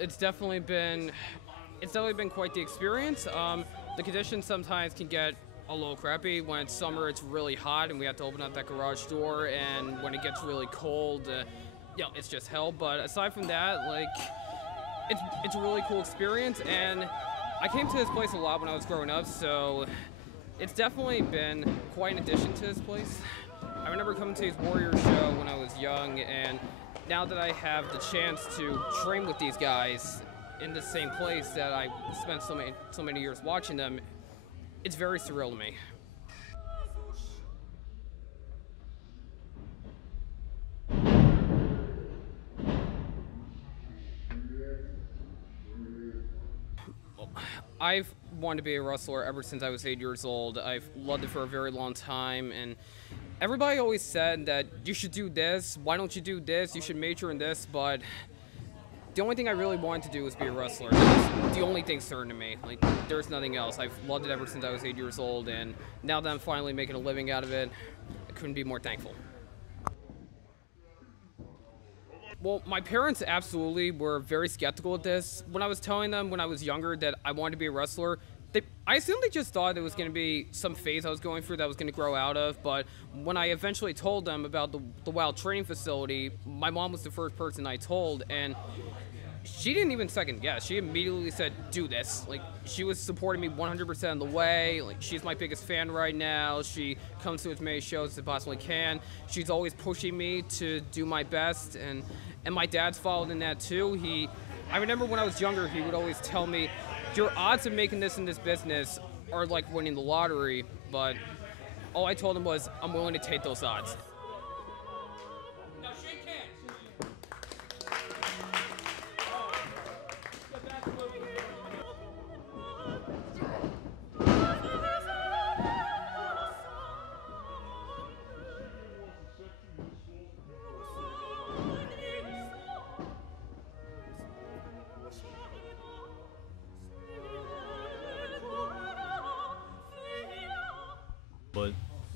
it's definitely been quite the experience. The conditions sometimes can get a little crappy. When it's summer, it's really hot, and we have to open up that garage door. And when it gets really cold, it's just hell. But aside from that, like, it's a really cool experience. And I came to this place a lot when I was growing up, so it's definitely been quite an addition to this place. I remember coming to these Warrior show when I was young, and now that I have the chance to train with these guys in the same place that I spent so many years watching them, it's very surreal to me. I've wanted to be a wrestler ever since I was 8 years old. I've loved it for a very long time, and everybody always said that you should do this, why don't you do this, you should major in this, but the only thing I really wanted to do was be a wrestler. That's the only thing certain to me. Like, there's nothing else. I've loved it ever since I was 8 years old, and now that I'm finally making a living out of it, I couldn't be more thankful. Well, my parents absolutely were very skeptical of this. When I was telling them when I was younger that I wanted to be a wrestler, I assumed they just thought it was going to be some phase I was going through that I was going to grow out of. But when I eventually told them about the Wild training facility, my mom was the first person I told, and she didn't even second guess. She immediately said, do this. Like, she was supporting me 100% of the way. Like, she's my biggest fan right now. She comes to as many shows as possibly can. She's always pushing me to do my best, and my dad's followed in that too. I remember when I was younger, he would always tell me, your odds of making this in this business are like winning the lottery, but all I told him was, I'm willing to take those odds. But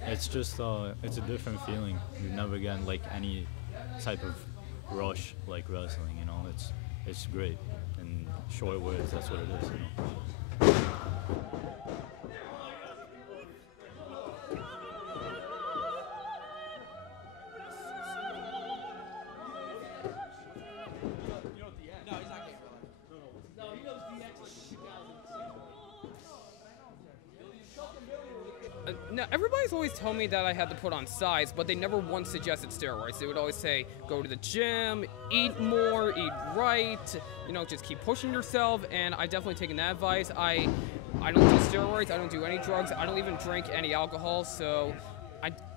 it's just, it's a different feeling. You never get like any type of rush like wrestling, you know? It's great. In short words, that's what it is, you know? Now, everybody's always told me that I had to put on size, but they never once suggested steroids. They would always say, go to the gym, eat more, eat right, you know, just keep pushing yourself, and I definitely taken that advice. I don't do steroids, I don't do any drugs, I don't even drink any alcohol, so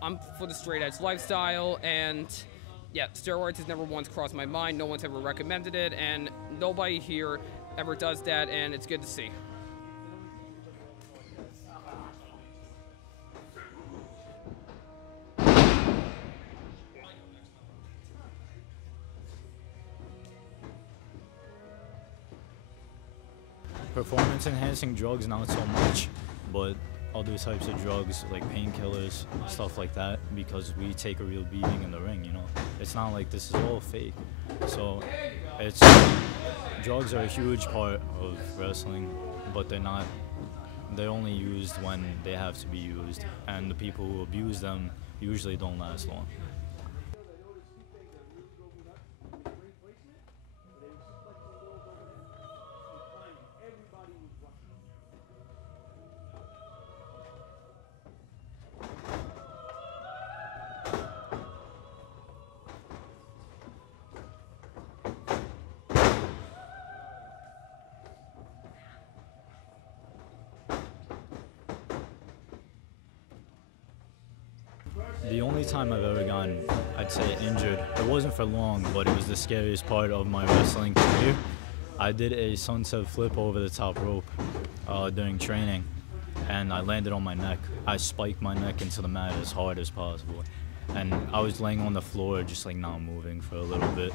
I'm for the straight edge lifestyle, and yeah, steroids has never once crossed my mind, no one's ever recommended it, and nobody here ever does that, and it's good to see. Performance-enhancing drugs, not so much, but other types of drugs like painkillers, stuff like that, because we take a real beating in the ring, you know? It's not like this is all fake. So drugs are a huge part of wrestling, but they're only used when they have to be used, and the people who abuse them usually don't last long. The only time I've ever gotten, I'd say, injured, it wasn't for long, but it was the scariest part of my wrestling career. I did a sunset flip over the top rope during training, and I landed on my neck. I spiked my neck into the mat as hard as possible, and I was laying on the floor just like not moving for a little bit.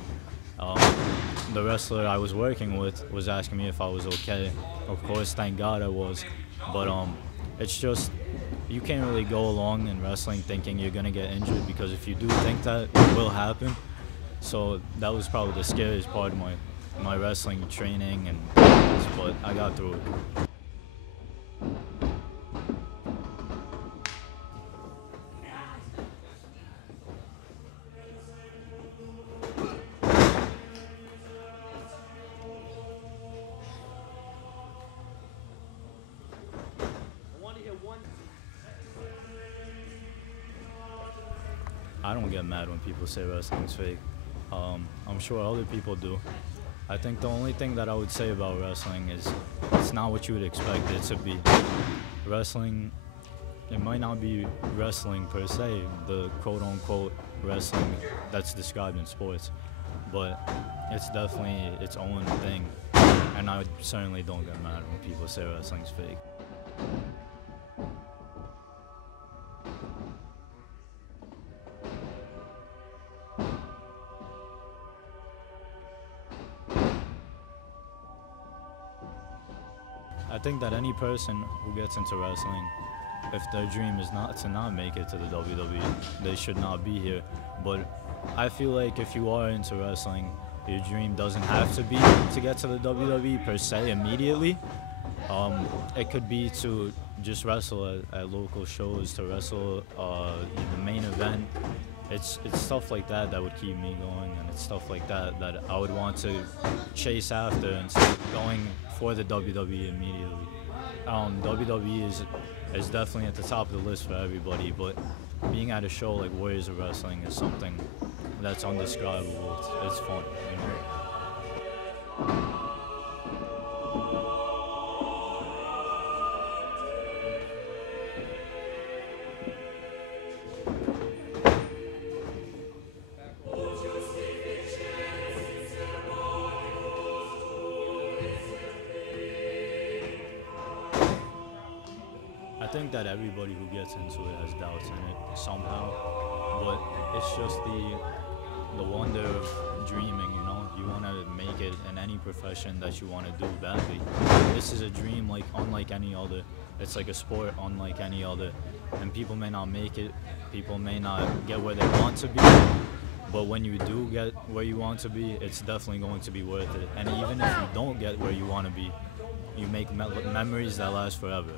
The wrestler I was working with was asking me if I was okay. Of course, thank God I was, but it's just, you can't really go along in wrestling thinking you're gonna get injured, because if you do think that, it will happen. So that was probably the scariest part of my wrestling training, but I got through it. I don't get mad when people say wrestling's fake. I'm sure other people do. I think the only thing that I would say about wrestling is it's not what you would expect it to be. Wrestling, it might not be wrestling per se, the quote-unquote wrestling that's described in sports, but it's definitely its own thing, and I certainly don't get mad when people say wrestling's fake. I think that any person who gets into wrestling, if their dream is not to not make it to the WWE, they should not be here. But I feel like if you are into wrestling, your dream doesn't have to be to get to the WWE per se immediately. It could be to just wrestle at local shows, to wrestle in the main event. It's stuff like that that would keep me going, and it's stuff like that that I would want to chase after instead of going for the WWE immediately. WWE is definitely at the top of the list for everybody, but being at a show like Warriors of Wrestling is something that's undescribable. It's fun, you know? I think that everybody who gets into it has doubts in it somehow, but it's just the wonder of dreaming, you know? You want to make it in any profession that you want to do badly. This is a dream like unlike any other. It's like a sport unlike any other, and people may not make it, people may not get where they want to be, but when you do get where you want to be, it's definitely going to be worth it. And even if you don't get where you want to be, you make memories that last forever.